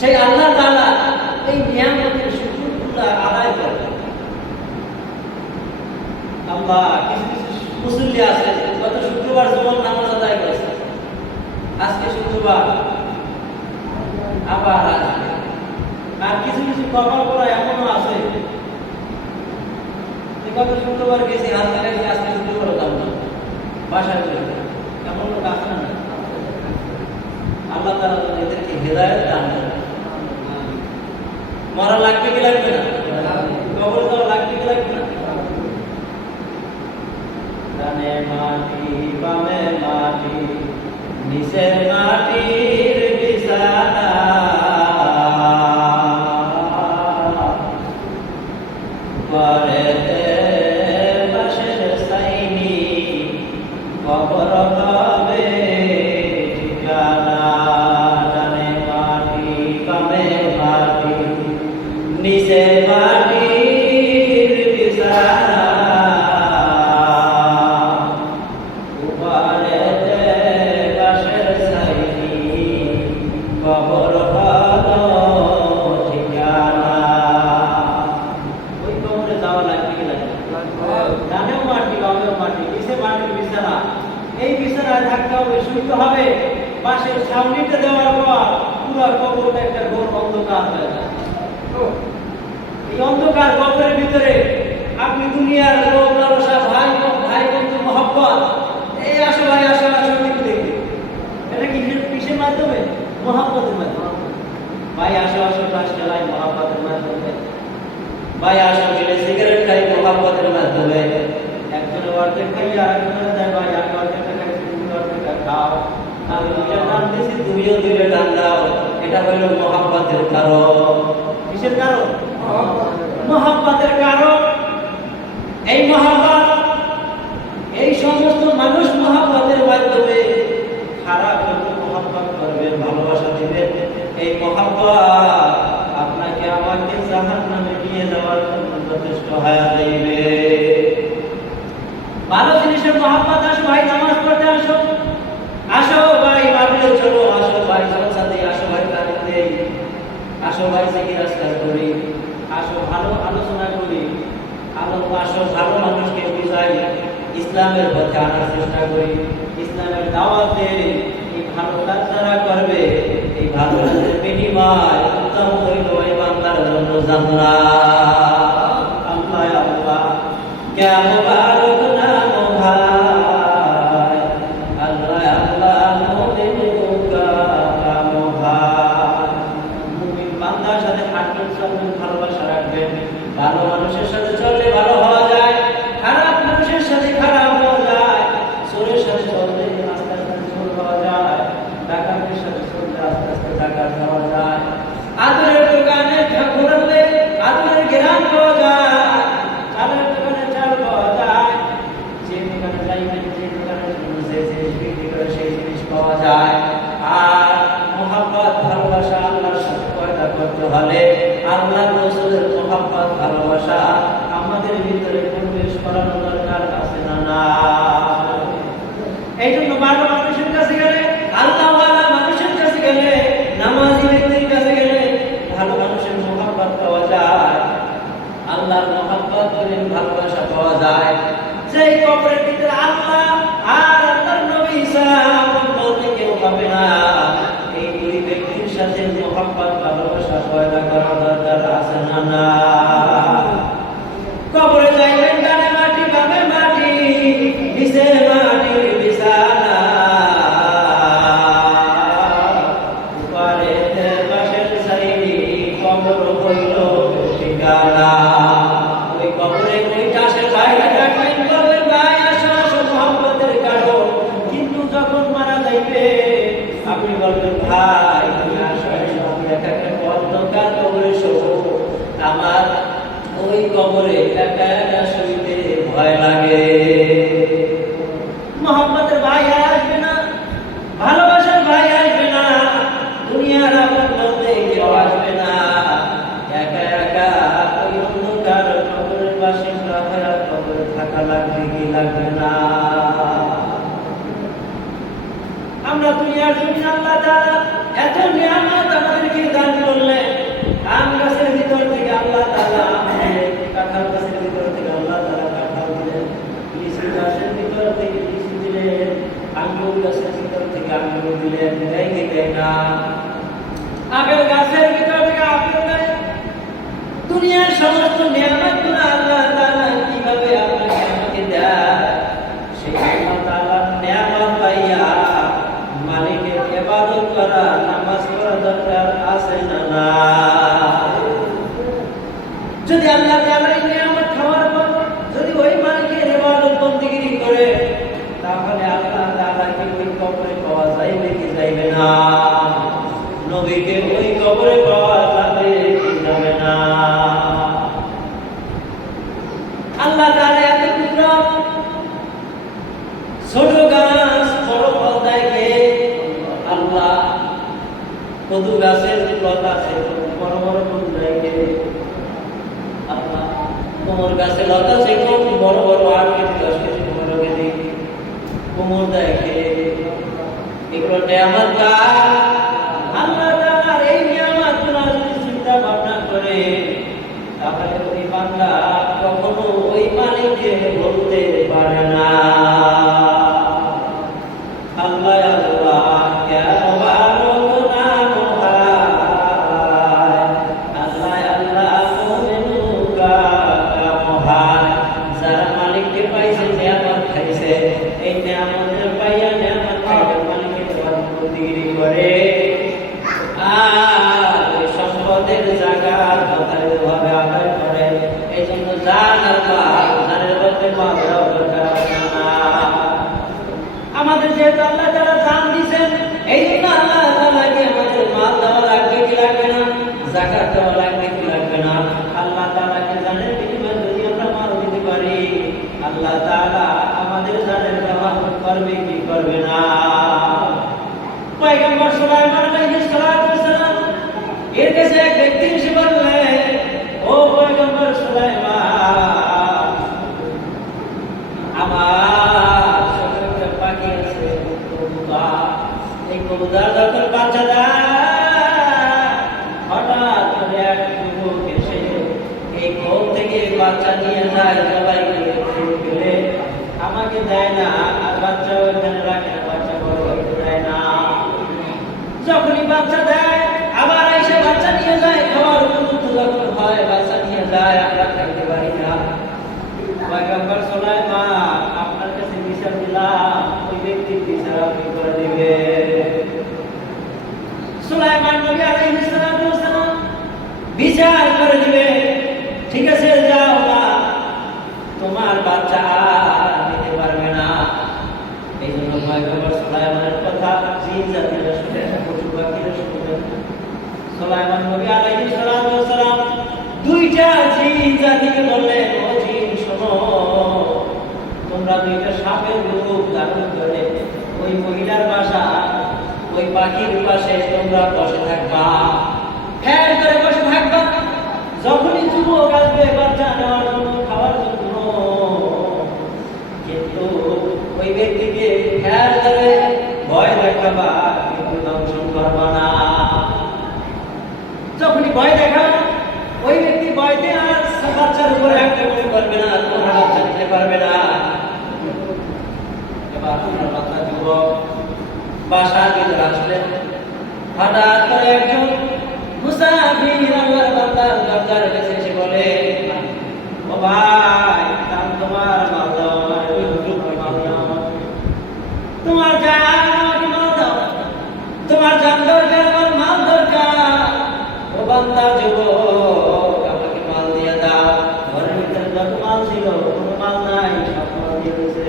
সেই আল্লাহ তাআলা এই নিয়ামতের শুকরগুলো আদায় করে। আল্লাহ কিছু কিছু মুসল্লি আছে গত শুক্রবার জুমার নামাজ আদায় করেছে, আজকে শুক্রবার আবার আসবে। আর কিছু কিছু কপাল করা এমনও আছে গত শুক্রবার গেছি, হাত লাগাইছি, আজকে শুক্রবার দাম না, বাসায় চলে যায়। এমন লোক আছে না? আল্লাহ তাআলা তো এদেরকে হেদায়েত দান করে। মরা লাগবে কি লাগবে না? কবর যাওয়া লাগবে কি লাগবে না? ডানে মাটি বামে মাটি নিচে মাটির বিছানা, পরেতে বাঁশের ছাইনি কবর হবে ঠিকানা। ডানে মাটি বামে মাটি নিচে মাটির বিছানা, উপরেতে বাঁশের ছাইনি কবর হলো ঠিকানা। ওই কবরে যাওয়া লাগবে কি লাগবে? ডানেও মাটি বামেও মাটি নিচে মাটির বিছানা। এই বিছানায় থাকতে হবে, শুইতে হবে। পাশের সামনেটা দেওয়ার পর পুরো কবরটা একটা ঘোর অন্ধকার হয়ে যায়। এই অন্ধকার কবরের ভিতরে আপনি দুনিয়ার লোভ লালসা, ভাই ভাই বন্ধু মহব্বত, এই আসো ভাই আসো আসো কিন্তু দেখবে এটা কিসের মাধ্যমে? মহব্বতের মাধ্যমে। ভাই আসো আসো তাস খেলাই মহব্বতের মাধ্যমে। ভাই আসো গেলে সিগারেট খাই মহব্বতের মাধ্যমে। একজনের অর্ধেক খাইয়া আরেকজনের দেয়, ভাই আমি অর্ধেকটা খাইছি তুমি অর্ধেকটা খাও, আমি দুইটা টান দিয়েছি তুমিও দুইটা টান দাও। এটা হইল মহব্বতের কারণ। কিসের কারণ? মহব্বতের কারণ। এই মহব্বত, এই সমস্ত মানুষ মহব্বতের মাধ্যমে খারাপ যত মহব্বত করবেন, ভালোবাসা দিবেন, এই মহব্বত আপনাকে আমাকে জাহান্নামে নিয়ে যাওয়ার জন্য যথেষ্ট হয়ে যাইবে। ভালো জিনিসের মহব্বত। আসো ভাই নামাজ পড়তে আসো, আসো ভাই মাহফিলে চলো, আসো ভাই জলসা দেই, আসো ভাই তালিম দেই, আসো ভাই জিকির আজকার করি, আসো ভালো আলোচনা করি, আসো ভালো মানুষকে বুঝাই, ইসলামের পথে আনার চেষ্টা করি, ইসলামের দাওয়াত দেই। এই ভালো কাজ যারা করবে, এই ভালো কাজের বিনিময় উত্তম হইল এই বান্দার জন্য জান্নাত। আল্লাহ আল্লাহ क्या मुबारक नाम भाई, अल्लाह अल्लाह मोमिन का काम भाई। মুমিন বান্দার সাথে হাঁটবেন, চলবেন, ভালোবাসা রাখবেন। ভালো মানুষের সাথে চললে ভালো হওয়া যায়, খারাপ মানুষের সাথে খারাপ হওয়া যায়। চোরের সাথে চললে আস্তে আস্তে চোর হওয়া যায়, ডাকাতের সাথে চললে আস্তে আস্তে ডাকাত হওয়া যায়। আদরের দোকানে ঘুরলে আদরের গ্রাম পাওয়া যায়, চালের দোকানে চাল পাওয়া যায়, যে দোকানে যাইবেন, যে দোকানে যে জিনিস বিক্রি করে সেই জিনিস পাওয়া যায়। আর মহব্বত ভালোবাসা আল্লাহর সাথে পয়দা করতে হলে আল্লাহ রাসূলের মহব্বত ভালোবাসা আমাদের ভিতরে প্রবেশ করানো দরকার আছে না? না। এই জন্য ভালো মানুষের কাছে গেলে, আল্লাহওয়ালা মানুষের কাছে গেলে, নামাজি ব্যক্তির কাছে গেলে ভালো মানুষের মহব্বত পাওয়া যায়, আল্লাহর মহব্বত প্রেম ভালোবাসা পাওয়া যায়। যেই কবরের ভিতরে আল্লাহ আর আল্লাহর নবী বলতে কেউ হবে না, এই দুই ব্যক্তির সাথে মহব্বত ভালোবাসা পয়দা করা দরকার আছে না? না। কবরে যাইবেন, ডানে মাটি বামে মাটি নিচে মাটির বিছানা, উপরেতে বাঁশের ছাইনি কবর হইল ঠিকানা। ওই কবরে ওইটা আসে বাইরে ডাকবেন, বলবেন ভাই আসো আসো মহব্বতের কারণ। কিন্তু যখন মারা যাইবে আপনি বলবেন ভাই তুমি আসো আসো, আমি একা একা অন্ধকার কবরে শোবো, আমার ওই কবরে একা একা শুইতে ভয় লাগে। মহব্বতের ভাই আর আসবে না, ভালোবাসার ভাই আসবে না, দুনিয়ার আপন বলতে কেউ আসবে না। একা একা ওই অন্ধকার কবরের পাশে কবরে থাকা লাগবে কি লাগবে না? আমরা দুনিয়ার জমিন আল্লাহ তাআলা এত নিয়ামত আমাদেরকে দান করলেন, কিনা? আপেল গাছের ভিতর থেকে আপেল দেয়। দুনিয়ার সমস্ত নিয়ামতগুলো আল্লাহ তাআলা কিভাবে আপনাকে আমাকে দেয়, সেই আল্লাহ তাআলার নিয়ামত পাইয়া মালিকের ইবাদত করা, নামাজ পড়া দরকার আছে না না? যদি আল্লাহ তাআলা এই নিয়ামত খাওয়ার পর যদি ওই মালিকের ইবাদত বন্দেগী করে, তাহলে আল্লাহ তাআলাকে ওই কবরে পাওয়া যাইবে কি যাইবে না? নবীকে ওই কবরে পাওয়া যাবে কি যাবে না? আল্লাহ তাআলা এত কুদরত, ছোট গাছ বড় ফল দেয় কে? আল্লাহ। কদু গাছের লতা আছে, বড় বড় ফুল দেয় কে? আল্লাহ। কোমর গাছে লতা আছে, বড় বড় 8 কেজি 10 কেজি 15 কেজি কোমর দেয় কে? এগুলো নিয়ামত কার? আল্লাহ তাআলার। এই নিয়ামতগুলো যদি চিন্তা ভাবনা করে, তাহলে ওই বান্দা কখনো ওই মালিককে বলতে পারে না আল্লাহ আল্লাহ কেন ভালো নাম হায়, আল্লাহ আল্লাহ মুমিনুকা মহান। যারা মালিককে পাইছে, নিয়ামত খাইছে, এই নিয়ামতের পাইয়া নিয়ামত খাইয়া মালিকের বন্দেগী করে, আর ওই সম্পদের জায়গার যথাযথভাবে আদায় করে। এই জন্য জান আল্লাহ জানের বদলে মাল দেওয়া দরকার না। আমাদের যেহেতু আল্লাহ তাআলা জান দিয়েছেন, এই জন্য আল্লাহ তাআলাকে আমাদের মাল দেওয়া লাগবে কি লাগবে না? যাকাত দেওয়া লাগবে কি লাগবে না? আল্লাহ তাআলাকে জানের বিনিময়ে যদি আমরা মাল দিতে পারি, আল্লাহ তাআলা আমাদের জানের হেফাজত করবে কি করবে না? পয়গম্বর সুলাইমান আলাইহিস সালাম এর কাছে এক ব্যক্তি এসে বললেন, ও পয়গম্বর সুলাইমান, আমার ছোট একটা পাখি আছে, কবুতর। এই কবুতর যখন বাচ্চা দেয়, হঠাৎ করে এক যুবক এসে এই ঘর থেকে বাচ্চা নিয়ে যায়, সবাই গেলে আমাকে দেয় না, আর বাচ্চা ওইখানে রাখে না, বাচ্চা বড় হইতে দেয় না। যখনই বাচ্চা দেয় আবার এসে বাচ্চা নিয়ে যায়, খাওয়ার উপযুক্ত যখন হয় বাচ্চা নিয়ে যায়, আমরা খাইতে পারি না। পয়গম্বর সুলাইমান, আপনার কাছে বিচার দিলাম, ওই ব্যক্তির বিচার আপনি করে দিবেন। সুলাইমান নবী আলাইহিস সালাম বিচার করে দিবে, ঠিক আছে যাও না, তোমার বাচ্চা আর নিতে পারবে না। এই জন্য পয়গম্বর সুলাইমানের কথা জিন জাতিরা শুনে, পশু পাখিরা শুনে। সুলাইমান নবী আলাইহিস সালাম দুইটা জিন জাতিকে বললেন, ও জিন শোনো, তোমরা দুইটা সাপের রূপ ধারণ করে ওই মহিলার বাসা, ওই পাখির পাশে তোমরা বসে থাকবা, ফ্যান করে বসে থাকবা। যখনই যুবক আসবে বাচ্চা নেওয়ার জন্য, খাওয়ার জন্য, কিন্তু ওই ব্যক্তিকে ফ্যান করে ভয় দেখাবা, কিন্তু দংশন করবা না। যখনই ভয় দেখাবা, ওই ব্যক্তি ভয়তে আর বাচ্চার উপরে আক্রমণ করবে না, তোমার বাচ্চা নিতে পারবে না। এবার তোমার বাচ্চা যুবক বাসার ভিতরে আসলেন, হঠাৎ করে একজন মুসাফির আল্লাহর বান্দার দরজার কাছে এসে বলে, ও ভাই, তোমার মাল দাও, মাল দাও, তোমার জান আমাকে মাল দাও, তোমার জান দরকার, আমার মাল দরকার। ও বান্দা যুবক, আমাকে মাল দিয়ে দাও। ঘরের ভিতরে যত মাল ছিল, কোনো মাল নাই, সব মাল দিয়ে দিয়েছে।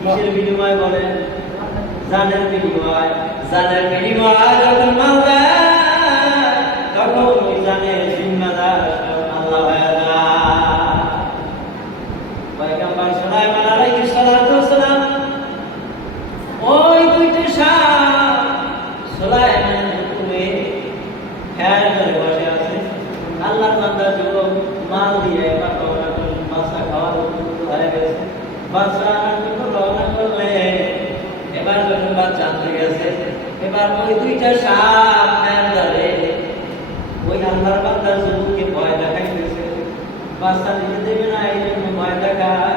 কিসের বিনিময় বলেন? জানের বিনিময়। জানের বিনিময় যখন মাল দেয়, তখন ওই জানের জিম্মাদার আল্লাহ হয়ে যায়। পয়গম্বর সুলাইমান আলাইহিস সালাম ওই দুইটি সাপ সুলাইমানের হুকুমে ফ্যান ধরে বসে আছে। আল্লাহর বান্দা যুবক মাল দিয়ে এবার রওনা করলেন, বাচ্চা খাওয়ার উপযুক্ত হয়ে গেছে। বাচ্চা আনার জন্য রওনা করলেন। এবার যখন বাচ্চা আনতে গেছে, এবার ওই দুইটা সাপ ফ্যান ধরে ওই আল্লাহর বান্দা যুবককে ভয় দেখাইতেছে, বাচ্চা দিতে দেবে না, এই জন্য ভয় দেখায়।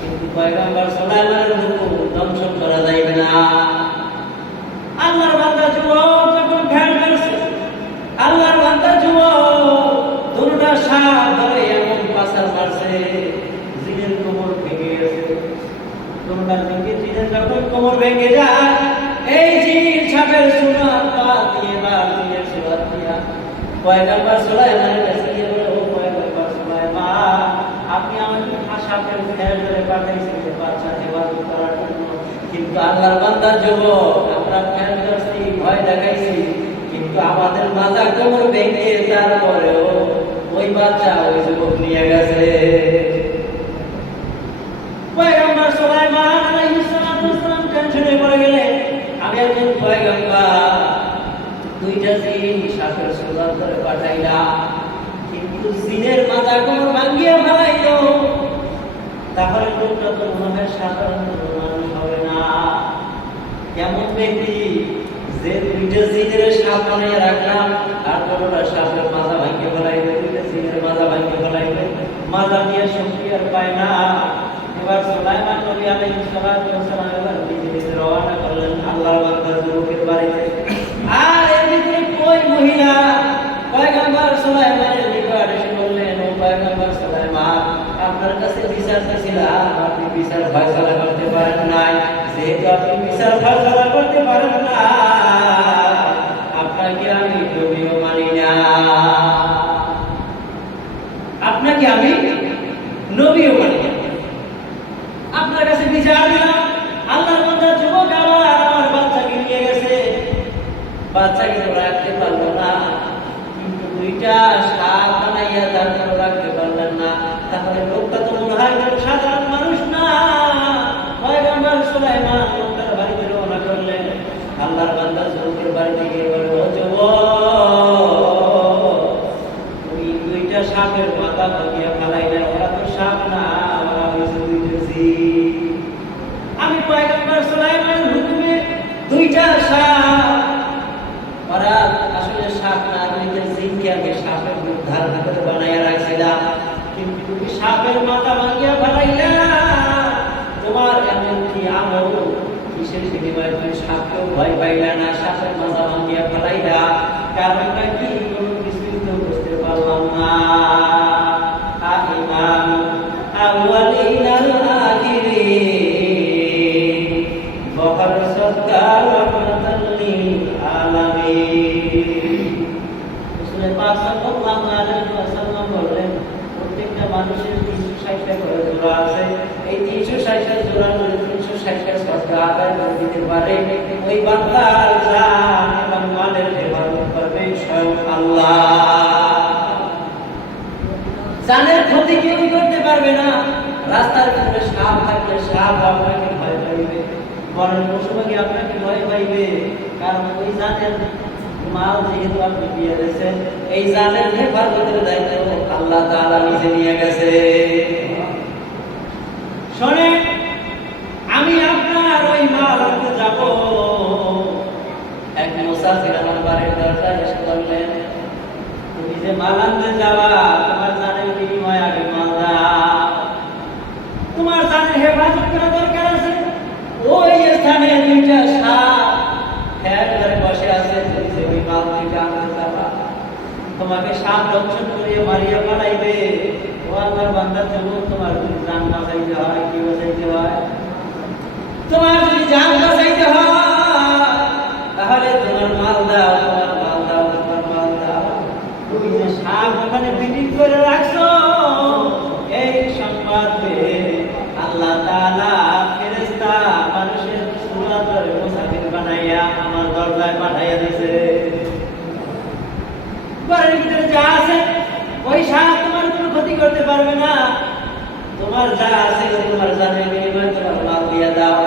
কিন্তু পয়গম্বর সুলাইমানের হুকুম দংশন করা যাইবে না। আল্লাহর বান্দা যুবক যখন খেয়াল করছে আল্লাহর বান্দা যুবক দুটা সাপ ধরে এমন পাসার মারছে জিনের কোমর ভেঙে গেছে। দুটার দিকে জিনের যখন কোমর ভেঙে যায় এই জিন সাপের সুরা পা দিয়ে বা জিনের সুরা দিয়া পয়গম্বর সুলাইমানের কাছে গিয়ে বলে, ও পয়গম্বর সুলাইমান, আপনি আমাকে সাপের খেয়াল ধরে পাঠাইছেন বাচ্চা হেফাজত করার জন্য, কিন্তু আল্লাহর বান্দা যুবক আমরা খেয়াল করছি ভয় দেখাইছি, কিন্তু আমাদের মাজা কোমর ভেঙে তারপরেও ওই বাচ্চা ওই যুবক নিয়ে গেছে। পয়গম্বর সুলাইমান আলাইহিস সালাম টেনশনে পড়ে গেলেন, আমি একজন পয়গম্বর দুইটা জিন সাপের সুরা ধরে পাঠাইলাম, কিন্তু জিনের মাজা কোমর ভাঙিয়ে ফেলাইলো, তাহলে লোকটা তো মনে হয় সাধারণ মানুষ হবে না। কেমন ব্যক্তি যে দুইটা জিনের সাপ বানিয়ে রাখলাম আর কোনটা সাপের মাজা ভাঙিয়ে ফেলাইবে, দুইটা জিনের মাজা ভাঙিয়ে ফেলাইবে, মাজা দিয়ে শক্তি আর পায় না। এবার সুলাইমান নবী আলাইহিস সালাতু ওয়াস সালাম এবার নিজে নিজে রওনা করলেন আল্লাহর বান্দার যুবকের বাড়িতে। আর এর ভিতরে ওই মহিলা পয়গম্বর সুলাইমানের নিকট এসে বললেন, ও পয়গম্বর সুলাইমান, আপনার কাছে বিচার চাইছিলাম, আপনি বিচার ফয়সালা করতে পারেন নাই, যেহেতু আপনি বিচার ফয়সালা করতে পারেন না আপনাকে আমি নবীও মানি না, আপনাকে আমি নবীও মানি না। আপনার কাছে বিচার দিলাম, আল্লাহর বান্দা যুবক আমার বাচ্চাকে নিয়ে গেছে, বাচ্চাকে তো রাখতে পারলো না, কিন্তু দুইটা সাপ বানাইয়া তারপর রাখতে পারলেন না, তাহলে লোকটা তো মনে হয় সাধারণ মানুষ না। পয়গম্বর সুলাইমান লোকটার বাড়িতে রওনা করলেন, আল্লাহর বান্দা যুবকের বাড়িতে গিয়ে বলল, যুবক তুমি দুইটা সাপের মাথা ভাঙিয়া ফেলাইলে, ওরা তো সাপ না, ওরা হয়েছে দুইটা জিন। আমি পয়গম্বর সুলাইমানের হুকুমে দুইটা সাপ, ওরা আসলে সাপ না, দুইটা জিনকে আমি সাপের রূপ ধারণ করে বানাইয়া রাখছিলাম, কিন্তু তুমি সাপের মাথা ভাঙিয়া ফেলাইলা, তোমার এমন কি আমল, কিসের বিনিময়ে তুমি সাপকেও ভয় পাইলা না, সাপের মাথা ভাঙিয়া ফেলাইলা, কারণটা কি কোনো কিছুই তো বুঝতে পারলাম না। ইমাম আউয়ালিন আল আখিরিন বহর সরকার রহমাতাল লিল আলামিন। রাসূল পাক সাল্লাল্লাহু আলাইহি ওয়াসাল্লাম বলেন, প্রত্যেকটা মানুষের 360টা করে জোড়া আছে, এই 360টা জোড়া 360টা সদকা আদায় করে দিতে পারে ওই বান্দার জান এবং মালের হেফাজত করবে স্বয়ং আল্লাহ। জানের ক্ষতি কেউ করতে পারবে না। রাস্তার ভিতরে সাপ থাকলে সাপ আপনাকে ভয় পাইবে, বরং পশুপাখি আপনাকে ভয় পাইবে, কারণ ওই জানের মাল যেহেতু আপনি দিয়ে দিয়েছেন, এই জানের হেফাজতের দায়িত্ব আল্লাহ তাআলা নিজে নিয়ে গেছে। শোনেন, আমি আপনার ওই মাল আনতে যাব, এক মুসাফির আমার বাড়ির দরজায় এসে বললেন, তুমি যে মাল আনতে যাবা, তোমার জানের বিনিময়ে আগে মাল দাও, তোমার জানের হেফাজত করা দরকার আছে। ওই স্থানে দুইটা সাপ খেয়াল করে বসে আছে, তুমি যে ওই মাল থেকে আনতে যাবা, তোমাকে সাপ দংশন করিয়ে মারিয়া বানাইবে। ও আল্লাহর বান্দা যুবক, তোমার যদি জান বাঁচাইতে হয়, কি বাঁচাইতে হয়? তোমার যদি জান বাঁচাইতে হয় তাহলে তোমার মাল দাও, তোমার মাল দাও, তোমার মাল দাও। তুমি যে সাপ ওখানে বিক্রি করে রাখছো, এই সংবাদ পেয়ে আল্লাহ তাআলা ফেরেশতা মানুষের সুরা ধরে মুসাফির বানাইয়া আমার দরজায় পাঠাইয়া দিয়েছে। ঘরের ভিতরে যা আছে ওই সাপ তোমার কোনো ক্ষতি করতে পারবে না, তোমার যা আছে তোমার জানের বিনিময়ে তোমার মাল দিয়া দাও।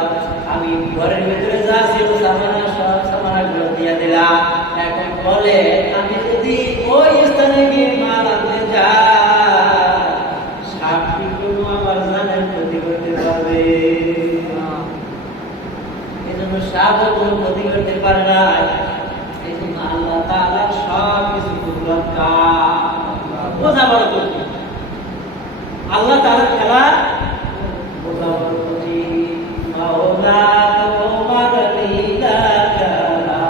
আমি ঘরের ভিতরে যা ছিল সামানা, সব সামানাগুলো দিয়া দিলাম। এখন বলে, আমি যদি ওই স্থানে গিয়ে মাল আনতে যাই, সাপ কি কোনো আমার জানের ক্ষতি করতে পারবে? এজন্য সাপ কোনো ক্ষতি করতে পারে না। এজন্য আল্লাহ তাআলা সব কিছু বুঝলাম কা বোঝা বড় কঠিন। আল্লাহ তাআলা খেলা বোঝা বড় কঠিন। মাওলা তোমার লীলা খেলা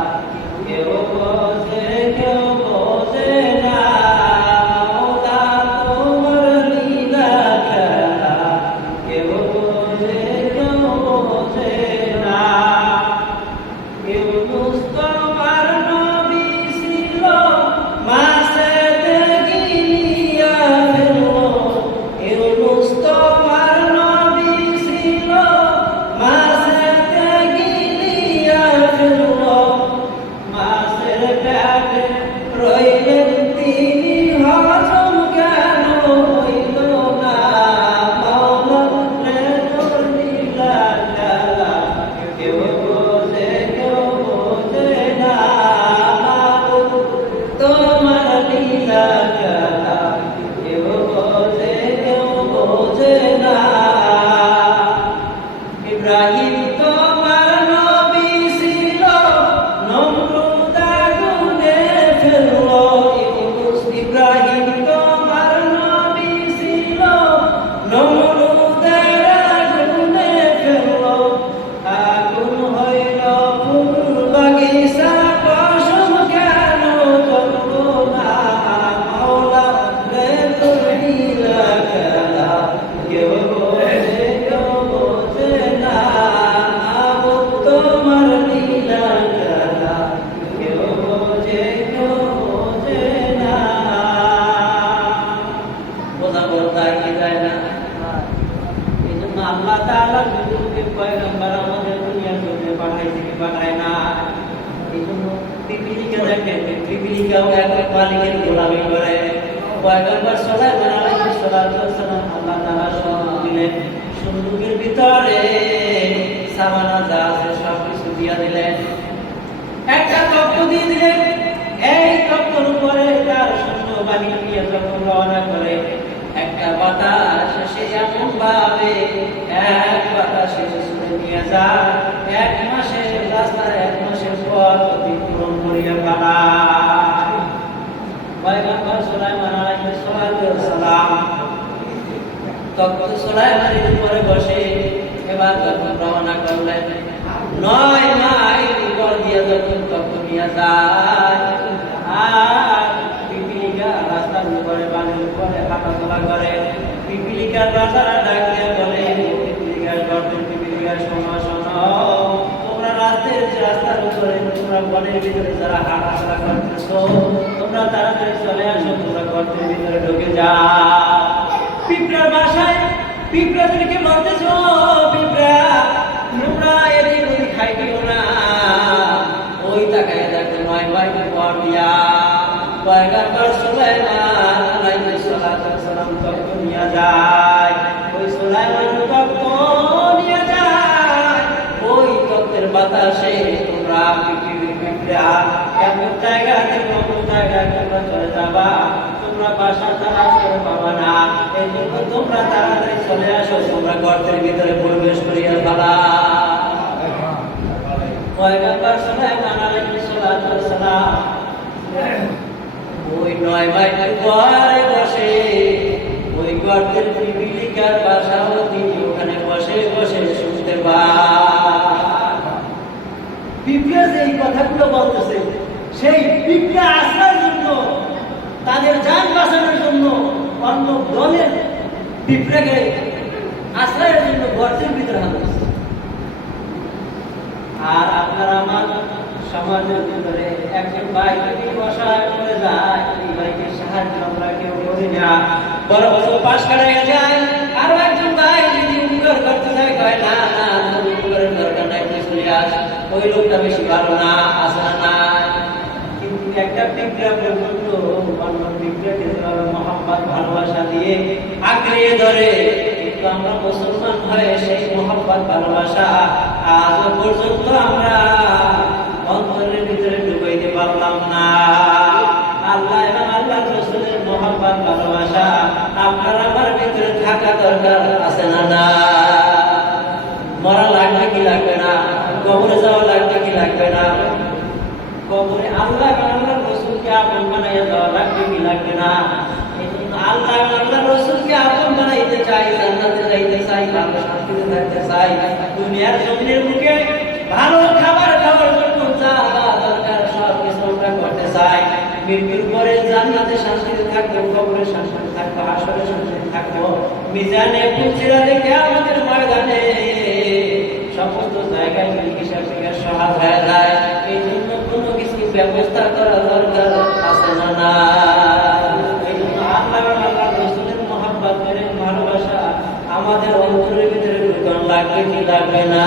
পিপিলিকা দেখেন, পিপিলিকাও এক মালিকের গোলামি করে। পয়গম্বর সুলাইমান আলাইহিস সালাম আল্লাহ তাআলা সম্মান দিলেন, সুন্দুকের ভিতরে সামানা যা আছে সব কিছু দিয়া দিলেন, একটা তক্ত দিয়ে দিলেন। এই তক্তর উপরে তার সৈন্যবাহিনী নিয়ে যখন রওনা করে, একটা বাতাস সে এমন ভাবে এক বাতাসে ছুড়ে নিয়ে যায়, 1 মাসের রাস্তা 1 মাসের পথ অতিক্রম করিয়া পালায়। পয়গম্বর সুলাইমান আলাইহিস সালাম তক্ত সুলাইমানের উপরে বসে এবার যখন রওনা করলেন, 9 মাইল উপর দিয়ে যখন তক্ত নিয়ে যায়, আর পিপিলিকা রাস্তার উপরে বানের উপরে হাঁটাচলা করে। পিপিলিকার রাজারা ডাক দিয়ে বলে, পিপিলিকার গর্তের পিপিলিকার শোনো শোনো, তোমরা রাস্তার উপরে তোমরা বনের ভিতরে যারা হাঁটাচলা করতেছো, তোমরা তাড়াতাড়ি চলে আসো, তোমরা গর্তের ভিতরে ঢুকে যাও। পিঁপড়ার বাসায় পিঁপড়াদেরকে বলতেছো, পিঁপড়া তোমরা এদিক ওদিক খাইটিও না, ওই তাকায় দেখো 9 মাইল পর দিয়া পয়গম্বর সুলাইমান আলাইহিস সালাম তক্ত নিয়ে যায়। ওই সুলাইমান তক্ত নিয়ে যায়, ওই তক্তের বাতাসে তোমরা পৃথিবীর পিঁপড়া এমন জায়গা থেকে অমন জায়গায় তোমরা চলে যাবা, তোমরা বাসা তালাশ করে পাবা না। এই জন্য তোমরা তাড়াতাড়ি চলে আসো, তোমরা গর্তের ভিতরে প্রবেশ করিয়া ফেলা। পয়গম্বর সুলাইমান আলাইহিস সালাম ওই 9 মাইল পরে বসে ওই গর্তের পিপিলিকার বাসাও তিনি ওখানে বসে বসে শুনতে পান। পিঁপড়া যে এই কথাগুলো বলতেছে, সেই পিঁপড়া আশ্রয়ের জন্য, তাদের জান বাঁচানোর জন্য অন্য দলের পিঁপড়াকে আশ্রয়ের জন্য গর্তের ভিতরে হাঁটতেছে। আর আপনার আমার সমাজের ভিতরে একজন ভাই যদি বসায় করে যায়, এই ভাইকে সাহায্য আমরা কেউ করি না, বড় বড় পাশ কাটাইয়া যায়। আরো একজন ভাই যদি উপকার করতে যায়, কয় না না, তুমি উপকারের দরকার নাই, তুই চলে আস, ওই লোকটা বেশি ভালো না, আসে না। কিন্তু একটা পিঁপড়া পর্যন্ত অন্য পিঁপড়াকে যেভাবে মহব্বত ভালোবাসা দিয়ে আঁকড়িয়ে ধরে, কিন্তু আমরা মুসলমান হয়ে সেই মহব্বত ভালোবাসা আজ পর্যন্ত আমরা অন্তরের ভিতরে ঢুকাইতে পারলাম না। আল্লাহ এবং আল্লাহ রাসূলের মহব্বত ভালোবাসা আপনার আমার ভিতরে থাকা দরকার, আছে না? না, মরা লাগবে কি লাগবে না? কবরে যাওয়া লাগবে কি লাগবে না? কবরে আল্লাহ এবং আল্লাহ রাসূলকে আপন বানাইয়া যাওয়া লাগবে কি লাগবে না? এই জন্য আল্লাহ এবং আল্লাহ রাসূলকে আপন বানাইতে চাই, জান্নাতে যাইতে চাই, ভালো শান্তিতে থাকতে চাই, দুনিয়ার জমিনের বুকে ভালো খাবার খাওয়ার জন্য যা দরকার সব কিছু আমরা করতে চাই। মৃত্যুর পরে জান্নাতে শান্তিতে থাকবো, কবরে শান্তিতে থাকবো, হাসরে শান্তিতে থাকবো, মিজানে পুলসিরাতে কিয়ামতের ময়দানে সমস্ত জায়গায় হিসাব নিকাশ সহজ হয়ে যায়। এই জন্য কোনো কিছু ব্যবস্থা করা দরকার, আছে না? না, এই জন্য আল্লাহ আল্লাহ রাসূলের মহব্বত করে ভালোবাসা আমাদের অন্তরের ভিতরে ঢুকান লাগবে কি লাগবে না?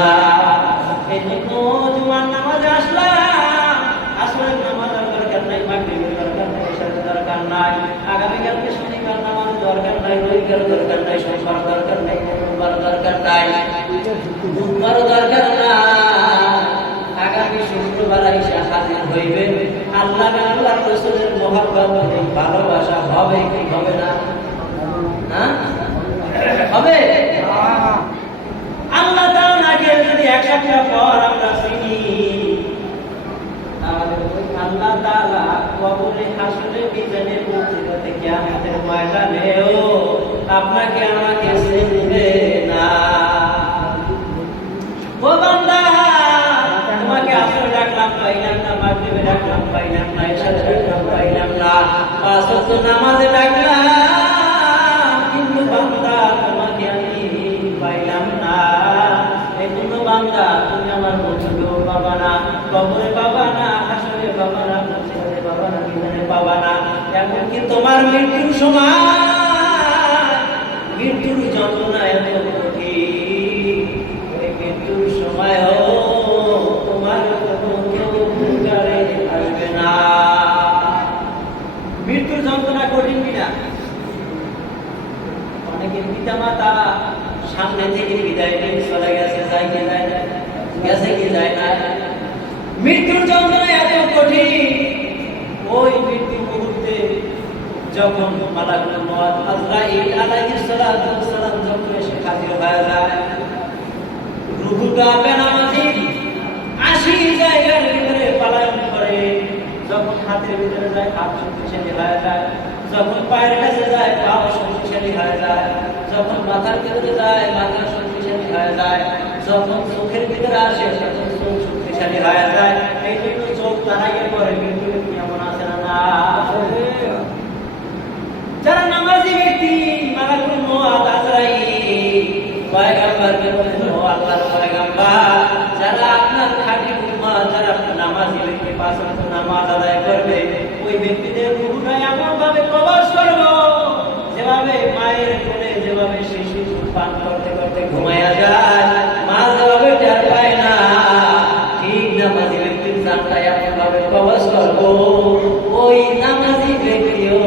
এই জন্য জুমার নামাজে আসলাম, আসরের নামাজের দরকার নাই, মাগরিবের দরকার নাই, ইশারের দরকার নাই, আগামীকালকে শনিবার নামাজের দরকার নাই, রবিবার দরকার নাই, সোমবার দরকার নাই, মঙ্গলবার দরকার নাই, বুধবার দরকার নাই। আগামী শুক্রবার এসে হাজির হইবে, আল্লাহ এবং আল্লাহ রাসূলের মহব্বত ভালোবাসা হবে কি হবে না? না হবে? আল্লাহ তাআলাকে যদি এক সপ্তাহ পর আমরা চিনি, তাহলে আল্লাহ তাআলা কবরে, হাসরে, মিজানে, পুলসিরাতে, কিয়ামতের ময়দানেও আপনাকে আমাকে চিনবে না। ও বান্দা, তোমাকে আসরে ডাকলাম পাইলাম না, মাগরিবে ডাকলাম পাইলাম না, ইশারে ডাকলাম পাইলাম না, পাঁচ ওয়াক্ত নামাজে ডাকলাম, কিন্তু বান্দা তোমাকে আমি পাইলাম না। এই জন্য বান্দা, তুমি আমার বন্ধুকেও পাবা না, কবরে পাবা না, হাসরে পাবা না, পুলসিরাতে পাবা না, মিজানে পাবা না। এমনকি তোমার মৃত্যুর সময়, মৃত্যুর যন্ত্রণা এত কঠিন, ওই মৃত্যুর সময়ও তোমার কোনো কেউ উপকারে আসবে না। যখন মালাকুল মউত আজরাইল আলাইহিস সালাতু ওয়াস সালাম যখন এসে হাজির হয়ে যায়, রূহটা বেনামাজি 80 জায়গার ভিতরে পালায়ন করে। যখন হাতের ভিতরে যায় হাত শক্তিশালী হয়ে যায়, যখন পায়ের কাছে যায় পা শক্তিশালী হয়ে যায়, যখন মাথার ভিতরে যায় মাথা শক্তিশালী হয়ে যায়, যখন চোখের ভিতরে আসে তখন চোখ শক্তিশালী হয়ে যায়। এই জন্য চোখ তারাইয়ের পরে মৃত্যু ব্যক্তি এমন আছে না? যারা নামাজি ব্যক্তি মালাকুল মউত আজরাইল পয়গম্বরকে বলে ও আল্লাহর পয়গম্বর, যারা আপনার খাঁটি উম্মত, যারা নামাজি ব্যক্তি পাঁচ ওয়াক্ত নামাজ আদায় করবে, ওই ব্যক্তিদের রূহটা এমন ভাবে কবজ করব যেভাবে মায়ের কোলে যেভাবে শিশু দুধ পান করতে করতে ঘুমায়া যায়, মা যেভাবে টের পায় না, ঠিক নামাজি ব্যক্তির জানটা এমন ভাবে কবজ করব ওই নামাজি ব্যক্তিও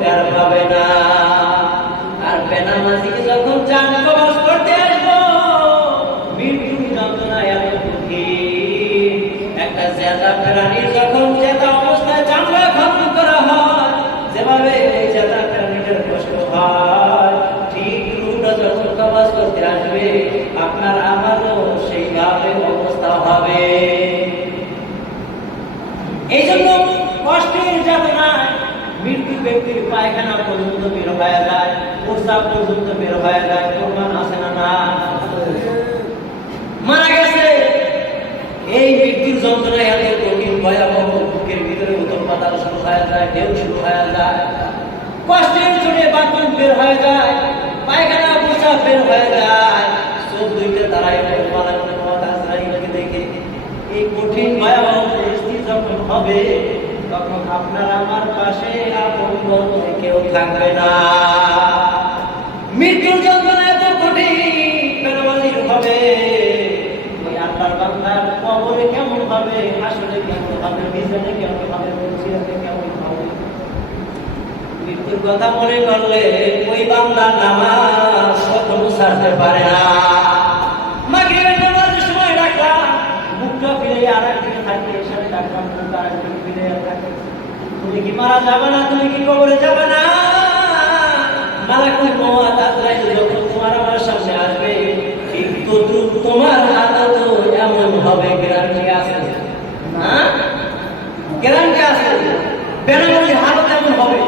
টের পাবে না। আর বেনামাজিকে যখন জান কবজ করতে আসবো, মৃত্যুর যন্ত্রণা এত কঠিন। একটা জেতা প্রাণীর যখন জেতা অবস্থায় চামড়া খনন করা হয়, যেভাবে ওই জেতা প্রাণীটার কষ্ট হয়, ঠিক রূহটা যখন কবজ করতে আসবে, আপনার আমারও সেইভাবে অবস্থা হবে। এই জন্য কষ্টের যাতনায় মৃত্যু ব্যক্তির পায়খানা পর্যন্ত বের হয়ে যায়, প্রস্রাব পর্যন্ত বের হয়ে যায়। প্রমাণ আছে না? না, মারা গেছে। এই মৃত্যুর যন্ত্রণা এত কঠিন ভয়াবহ, বুকের ভিতরে উতল পাতাল শুরু হয়ে যায়, ঢেউ শুরু হয়ে যায়, কষ্টের জোরে বাথরুম বের হয়ে যায়, পায়খানা প্রস্রাব বের হয়ে যায়, চোখ দুইটা দাঁড়ায় মালাকুল মউত আজরাইলকে দেখে। এই কঠিন ভয়াবহ পরিস্থিতি যখন হবে, তখন আপনার আমার পাশে আপন বলতে কেউ থাকবে না। মৃত্যুর যন্ত্রণা এত কঠিন, বেনামাজির হবে, ওই আল্লাহর বান্দার কবরে কেমন হবে, আসলে কেমন হবে, মিজানে কেমন হবে, মুসিবতে কেমন হবে, মৃত্যুর কথা মনে করলে ওই বান্দার নামাজ কখনো ছাড়তে পারে না। মাগরিবের নামাজের সময় রাখলাম, মুখটা ফিরে আর একদিকে থাকবে, সাথে রাখলাম মুখটা আর একদিকে ফিরে থাকে। তুমি কি মারা যাবে না? তুমি কি কবরে যাবে না? মালাকুল মউত আজরাইল যখন তোমার আমার সামনে আসবে, ঠিক তদ্রুপ তোমার হাতও এমন হবে। গ্যারান্টি আছে না? গ্যারান্টি আছে। বেনামাজির হালত এমন হবে।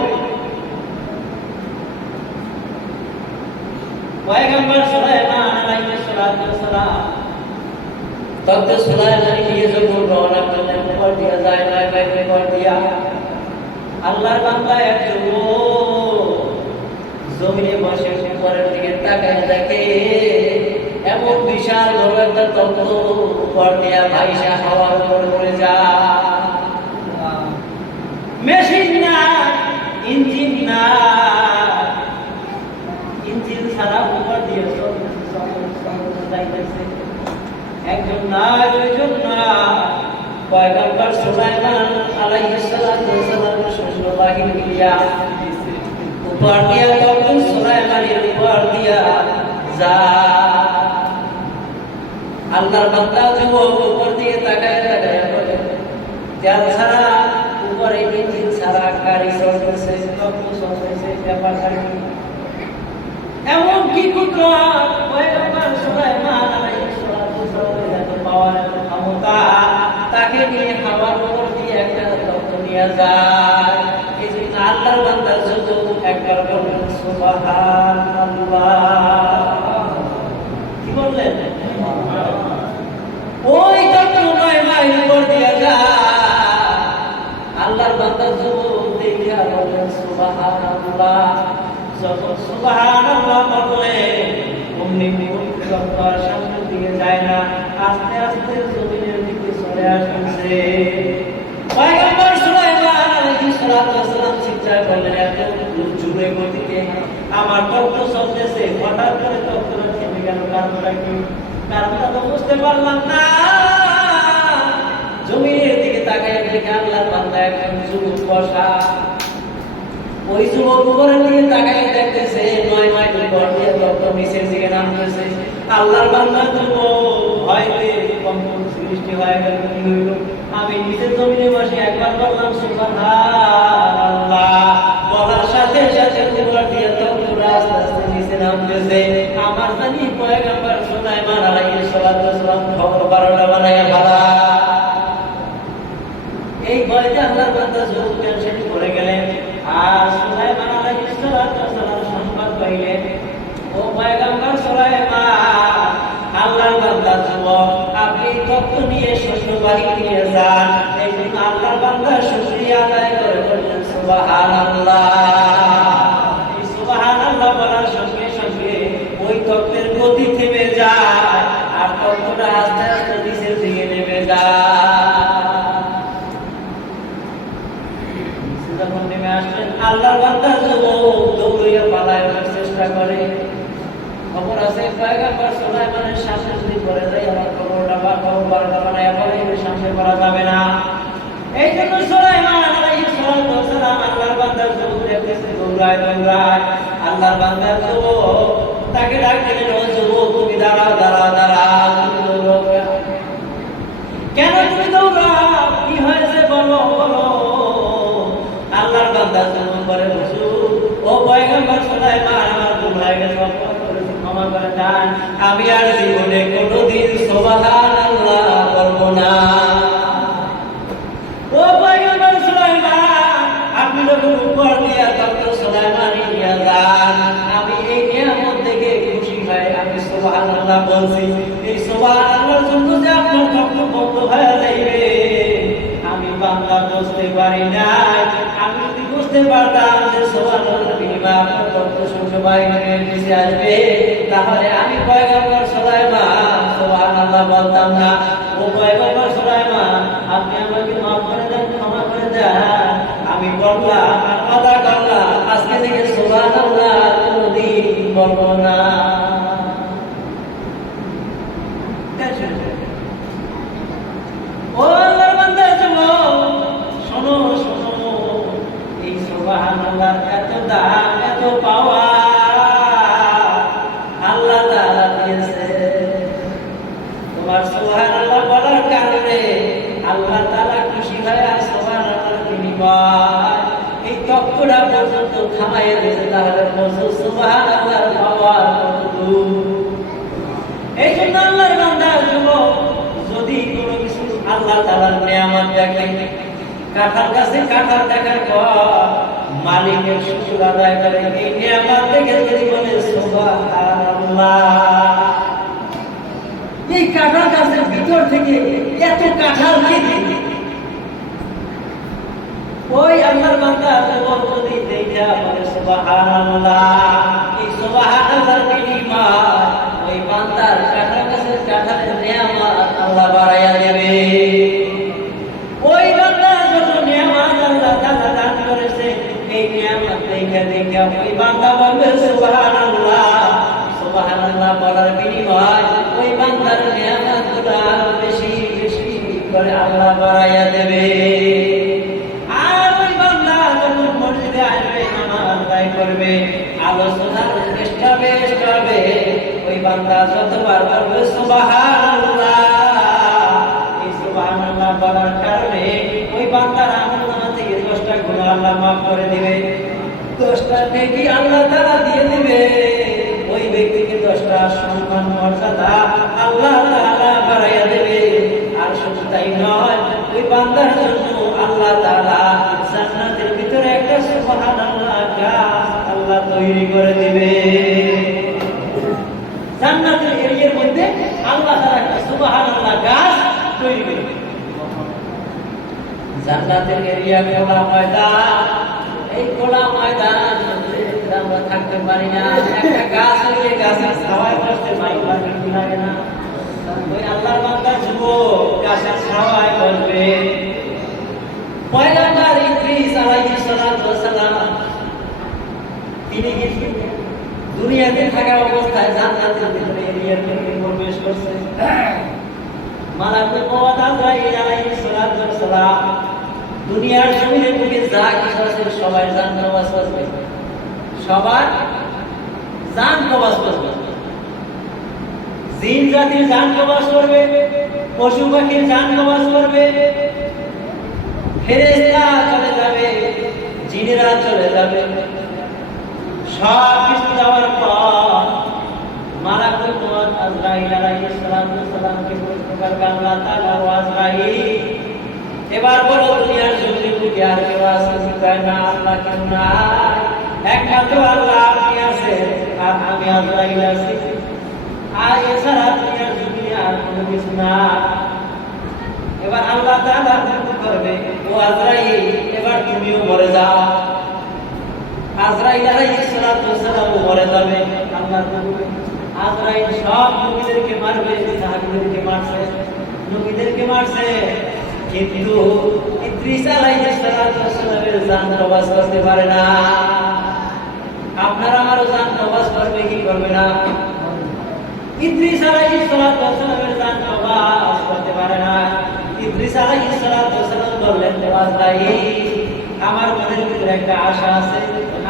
পয়গম্বর সুলাইমান আলাইহিস সালাতু ওয়াস সালাম তত সুলাইমান নিয়ে যখন রওনা করলেন, পর দিয়া যায় না বাইরে পর দিয়া আল্লাহর বান্দা একজন জমিনে বসে উপরের দিকে তাকায় দেখে এমন বিশাল বড় একটা তত্ত্ব উপর দিয়া ভাইসা হাওয়ার উপর পড়ে যায়। মেশিন না, ইঞ্জিন না, ইঞ্জিন ছাড়া উপর দিয়ে যাইতেছে। একজন না, দুইজন না, পয়গম্বর সুলাইমান আলাইহিস সালাতু ওয়াস সালামের সৈন্যবাহিনী মিলিয়া উপর দিয়া তখন সুলাইমানের উপর দিয়া যা। আল্লাহর বান্দা যুবক উপর দিয়ে তাকায় তাকায় বলে, তেল ছাড়া উপরে ইঞ্জিন ছাড়া গাড়ি চলতেছে, তখন চলতেছে ব্যাপারটা কি? এমন কি কুদরত পয়গম্বর সুলাইমান আলাইহিস সালাতু ওয়াস সালামের এত পাওয়ার, এত ক্ষমতা, তাকে নিয়ে হাওয়ার উপর দিয়ে একটা তত্ত্ব নিয়ে যায়। এই জন্য আল্লাহর বান্দার যুবক একবার বললেন সুবহানাল্লাহ। কি বললেন? ওই তত্ত্ব 9 মাইল উপর দিয়ে যায়। আল্লাহর বান্দার যুবক দেখিয়া বললেন সুবহানাল্লাহ। যখন সুবহানাল্লাহ বলে অমনি তত্ত্বর সামনের দিকে যায় না, আস্তে আস্তে জমিনের দিকে চলে আসছে। পয়গম্বর সুলাইমান আলাইহিস সালাতু ওয়াস সালাম চিন্তা করলেন, এত জোরে গতিতে আমার তত্ত্ব চলতেছে, হঠাৎ করে তত্ত্বটা থেমে গেল, কারণটা কি? কারণটা তো বুঝতে পারলাম না। জমিনের দিকে তাকায় দেখে আল্লাহর বান্দা একজন যুবক বসা। ওই যুবক উপরের দিকে তাকায় দেখতেছে 9 মাইল উপর দিয়ে তত্ত্ব নিচের দিকে নামতেছে। আল্লাহর বান্দা যুবক ভয়তে কম্পন সৃষ্টি হয়ে গেল। কি হইল? আমি নিচের জমিনে বসে একবার বললাম সুবহানাল্লাহ, বলার সাথে আল্লাহর বান্দা যুবক টেনশন করে গেলেন। আর সুলাইমান আলাইহিস সালাম সংবাদ পাইলেন, ও পয়গম্বর সুলাইমান, আল্লাহর বান্দা যুবক, আপনি তত্ত্ব নিয়ে সৈন্যবাহিনী নিয়ে যান। এই জন্য আল্লাহর বান্দা শুকরিয়া আদায় করে বললেন সুবহানাল্লাহ। এই সুবহানাল্লাহ বলার সঙ্গে সঙ্গে ওই তত্ত্বের গতি থেমে যায়, আর তত্ত্বটা আস্তে আস্তে নিচের দিকে নেমে যায়। যখন নেমে আসলেন, আল্লাহর বান্দা যুবক দৌড়িয়ে পালানোর চেষ্টা করে। খবর আছে পয়গম্বর সুলাইমানের সামনে যদি পড়ে যায়, আমার খবরটা বা খবর বানায় বলে সামনে করা যাবে না। এই জন্য সুলাইমান আলাইহিস সালাম আল্লাহর বান্দার যুবক দেখতেছে দৌড়ায় দৌড়ায়। আল্লাহর বান্দার যুবক তাকে ডাক দিলেন, ও যুবক, তুমি দাঁড়াও দাঁড়াও দাঁড়াও, তুমি দৌড়াও কেন? তুমি দৌড়াও, কি হয়েছে বলো বলো। আল্লাহর বান্দার যুবক বলে, হুজুর, ও পয়গম্বর সুলাইমান, আমার ভুল হয়ে গেছে, ক্ষমা করে দেন। আমি আর জীবনে কোনোদিন সুবহানাল্লাহ বলবো না। ও পয়গম্বর সুলাইমান, আপনি যখন উপর দিয়া তত্ত্ব সুলাইমানি নিয়ে যান, আমি এই নিয়ামত দেখে খুশি হয়ে আমি সুবহানাল্লাহ বলছি। এই সুবহানাল্লাহর জন্য যে আপনার তত্ত্ব বন্ধ হয়ে যাইবে, আমি বাংলা বুঝতে পারি না। আমি যদি বুঝতে পারতাম যে সুবহানাল্লাহর বিনিময়ে আপনার তত্ত্ব সৈন্যবাহিনীর নিচে আসবে, তাহলে আমি পয়গম্বর সুলাইমান সুবহানাল্লাহ বলতাম না। ও পয়গম্বর সুলাইমান, আপনি আমাকে মাফ করে দেন, ক্ষমা করে দেন। আমি বললাম আর আদা করলাম, আজকে থেকে সুবহানাল্লাহ কোনদিন বলবো না। ও আল্লাহর বান্দা যুবক, শোনো শোনো, এই সুবহানাল্লাহর এত দাম, এত পাওয়া আল্লাহ তাআলা দিয়েছে। তোমার সুবহানাল্লাহ বলার কারণে আল্লাহ তাআলা খুশি হয়ে সুবহানাল্লাহর বিনিময় এই তত্ত্বটা পর্যন্ত থামাইয়া দিয়েছে। তাহলে বলছো সুবহানাল্লাহর পাওয়া কতদূর। এই জন্য আল্লাহর বান্দা যুবক, যদি কোনো কিছু আল্লাহ তাআলার নিয়ামত দেখে, কাঁঠাল গাছে কাঁঠাল দেখার পর মালিকের শুকর আদায় করে, এই নিয়ামত দেখে যদি বলে সুবহানাল্লাহ। এই কাঁঠাল গাছের ভিতর থেকে এত কাঁঠাল খেতে ওই আল্লাহর বান্দা যুবক যদি দেখা বলে সুবহানাল্লাহ, এই সুবহানাল্লাহর বিনিময় ওই বান্দার কাঁঠাল গাছের কাঁঠালের নিয়ামত আল্লাহ বাড়াইয়া দেবে। ওই বান্দা যত নিয়ামত আল্লাহ তাআলা দান করেছে, এই নিয়ামত দেখা দেখা ওই বান্দা বলবে সুবহানাল্লাহ। সুবহানাল্লাহ বলার বিনিময় ওই বান্দার নিয়ামতগুলো বেশি বেশি করে আল্লাহ বাড়াইয়া দেবে। আর ওই বান্দা যখন মসজিদে আসবে, নামাজ আদায় করবে, আলোচনার চেষ্টা বেশ করবে, ওই বান্দা যতবার বলবে সুবহানাল্লাহ, এই সুবহানাল্লাহ বলার কারণে ওই বান্দার আমলনামা থেকে 10টা গুনাহ আল্লাহ মাফ করে দিবে, 10টা নেকি আল্লাহ তাআলা দিয়ে দিবে। ওই ব্যক্তিকে 10টা সম্মান মর্যাদা আল্লাহ তাআলা বাড়াইয়া দেবে। আর শুধু তাই নয়, ওই বান্দার জন্য আল্লাহ তাআলা জান্নাতের ভিতরে একটা সুবহানাল্লাহ গাছ আল্লাহ তৈরি করে দিবে। জান্নাতের এরিয়ার মধ্যে আল্লাহ তাআলা একটা সুবহানাল্লাহ গাছ তৈরি করে দিবে। জান্নাতের এরিয়া খোলা ময়দান, এই খোলা ময়দান আমরা থাকতে পারি না। একটা গাছ হইলে গাছের ছাওয়ায় বসতে ভালো লাগে কি লাগে না? ওই আল্লাহর বান্দা যুবক গাছের ছাওয়ায় বসবে। পয়গম্বর ইদ্রিস আলাইহিস সালাম তিনি কিন্তু দুনিয়াতে থাকা অবস্থায় জান্নাতের ভিতরে এরিয়ার মধ্যে প্রবেশ করছে। মালাকুল মওত আজরাইল আলাইহিস সালাম দুনিয়ার জমিনে থেকে যা কিছু আছে সবাই জান কবজ করবে, সবার জান কবজ করবে। জিন জাতির জান কবজ করবে, পশু পাখির জান কবজ করবে, ফেরেশতা চলে যাবে, জিনেরা চলে যাবে। সব কিছু যাওয়ার পর মালাকুল মওত আজরাইল আলাইহিস সালামকে প্রশ্ন করবে আল্লাহ তাআলা, ও আজরাইল, এবার বলো দুনিয়ার জমিনের বুকে আর কেউ আছে? কয় না, আল্লাহ কেউ নাই, একমাত্র আল্লাহ আপনি আছেন আর আমি আজরাইল আছি। আর এছাড়া দুনিয়ার জমিনে আর কোনো কিছু না। এবার আল্লাহ তাআলা হুকুম করবে, ও আজরাইল এবার তুমিও মরে যাও। আজরাইল আলাইহিস সালাতু ওয়াস সালাম মরে যাবে। আল্লাহর হুকুমে আজরাইল সব নবীদেরকে মারবে, সাহাবীদেরকে মারছে, নবীদেরকে মারছে, কিন্তু ইদ্রিস আলাইহিস সালাতু ওয়াস সালামের জান কবজ করতে পারে না। আপনার আমারও জান কবজ করবে কি করবে না? ইদ্রিস আলাইহিস সালাতু ওয়াস সালামের জান কবজ করতে পারে না। ইদ্রিস আলাইহিস সালাতু ওয়াস সালাম বললেন, আজরাইল আমার মনের ভিতরে একটা আশা আছে।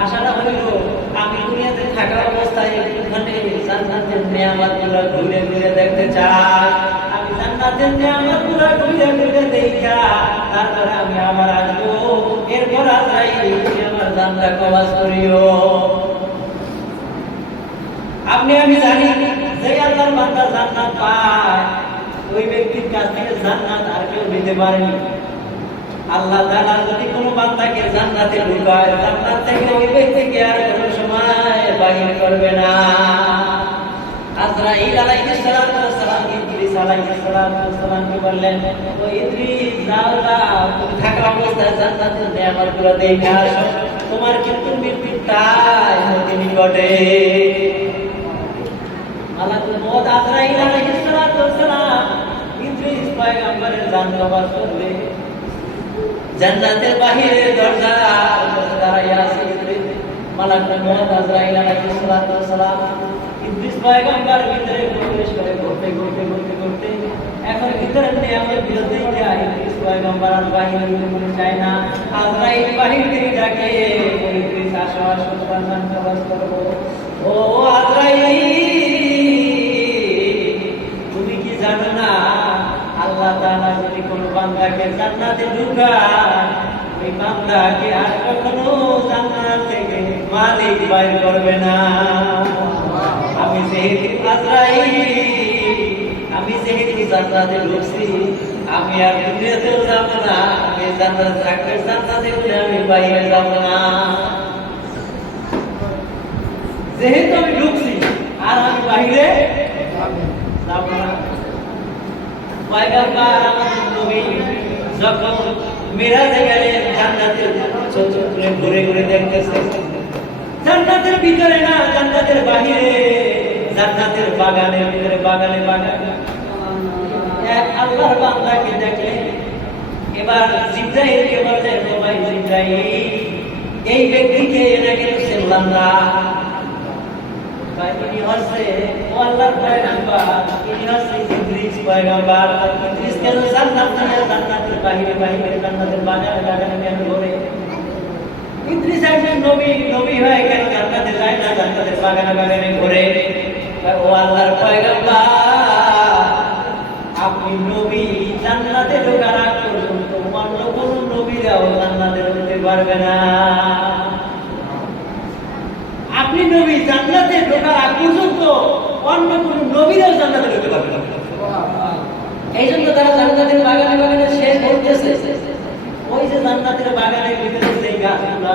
আশাটা হইল আমি দুনিয়াতে থাকা অবস্থায় একটুখানি জান্নাতের নিয়ামতগুলো ঘুরে ঘুরে দেখতে চাই। আমি জান্নাতের নিয়ামতগুলো ঘুরে ঘুরে দেখা তারপরে আমি আবার আসবো। এরপর আজরাইল তুমি আমার জানটা কবজ করিও। আমি জানি যে আল্লাহর বান্দা জান্নাত পায়, ওই ব্যক্তির কাছ থেকে জান্নাত আর কেউ নিতে পারেনি। আল্লাহ তাআলা যদি কোনো বান্দাকে জান্নাতে ঢুকায়, জান্নাত থেকে ওই ব্যক্তিকে আর কোনো সময় বাহির করবে না। আজরাইল আলাইহিস সালাতু ওয়াস সালাম ইদ্রিস আলাইহিস সালাতু ওয়াস সালামকে বললেন, ও ইদ্রিস যাও যাও, তুমি থাকা অবস্থায় জান্নাতের নিয়ামতগুলো দেখে আসো, তোমার কিন্তু মৃত্যুর টাইম অতি নিকটে। মালাকুল মউত আজরাইল আলাইহিস সালাতু ওয়াস সালাম ইদ্রিস পয়গম্বরের জান কবজ করবে। জান্নাতের বাহিরের দরজা দাঁড়াইয়া আছে ইদ্রিস। মালাকুল মউত আজরাইল আলাইহিস সালাতু ওয়াস সালাম ইদ্রিস পয়গম্বর ভিতরে প্রবেশ করে ঘুরতে ঘুরতে ঘুরতে ঘুরতে এখন ভিতরে নিয়ামতের বিরুদ্ধে যায়। ইদ্রিস পয়গম্বর আর বাহিরে ঘুরতে চায় না। আজরাইল বাহির থেকে ডাকে, ইদ্রিস আসো আসো, তোমার জান কবজ করব। ও আজরাইল, তুমি কি জানো না আল্লাহ তাআলা যদি কোনো বান্দাকে জান্নাতে ঢুকায়, ওই বান্দাকে আর কখনো জান্নাত থেকে মালিক বাইর করবে না। আমি যেহেতু আজরাইল, আমি যেহেতু জান্নাতে ঢুকছি, আমি আর দুনিয়াতেও যাব না। আমি জান্নাতে থাকবে, জান্নাতে গেলে আমি বাইরে যাব না। যেহেতু আমি ঢুকছি আর আমি বাইরে যাব না। পয়গম্বর আমাদের নবী যখন মিরাজে গেলেন, জান্নাতের চতুর্দিকে ঘুরে ঘুরে দেখতেছে, জান্নাতের ভিতরে না, জান্নাতের বাহিরে, জান্নাতের বাগানের ভিতরে, বাগানে বাগানে এক আল্লাহর বান্দাকে দেখলেন। এবার জিবরাইলকে বললেন, ও ভাই জিবরাইল, এই ব্যক্তিকে এনাকে তো চিনলাম না। ইনি হচ্ছে ও আল্লাহর পয়গম্বর, ইনি হচ্ছে ইদ্রিস পয়গম্বর। ইদ্রিস কেন জান্নাতের বাহিরে বাহিরে, জান্নাতের বাগানে বাগানে কেন ঘোরে? ইদ্রিস একজন নবী, নবী হয়ে কেন জান্নাতে যায় না, জান্নাতের বাগানে বাগানে ঘোরে? ও আল্লাহর পয়গম্বর, আপনি নবী, জান্নাতে ঢোকার আগ পর্যন্ত অন্য কোন নবীরাও জান্নাতে ঢুকতে পারবে না। আপনি নবী, জান্নাতে ঢোকার আগ পর্যন্ত অন্য কোন নবীরাও জান্নাতে ঢুকতে পারবে না। এই জন্য তারা জান্নাতের বাগানে বাগানে শেষ করতেছে। ওই যে জান্নাতের বাগানের ভিতরে যে গাছগুলো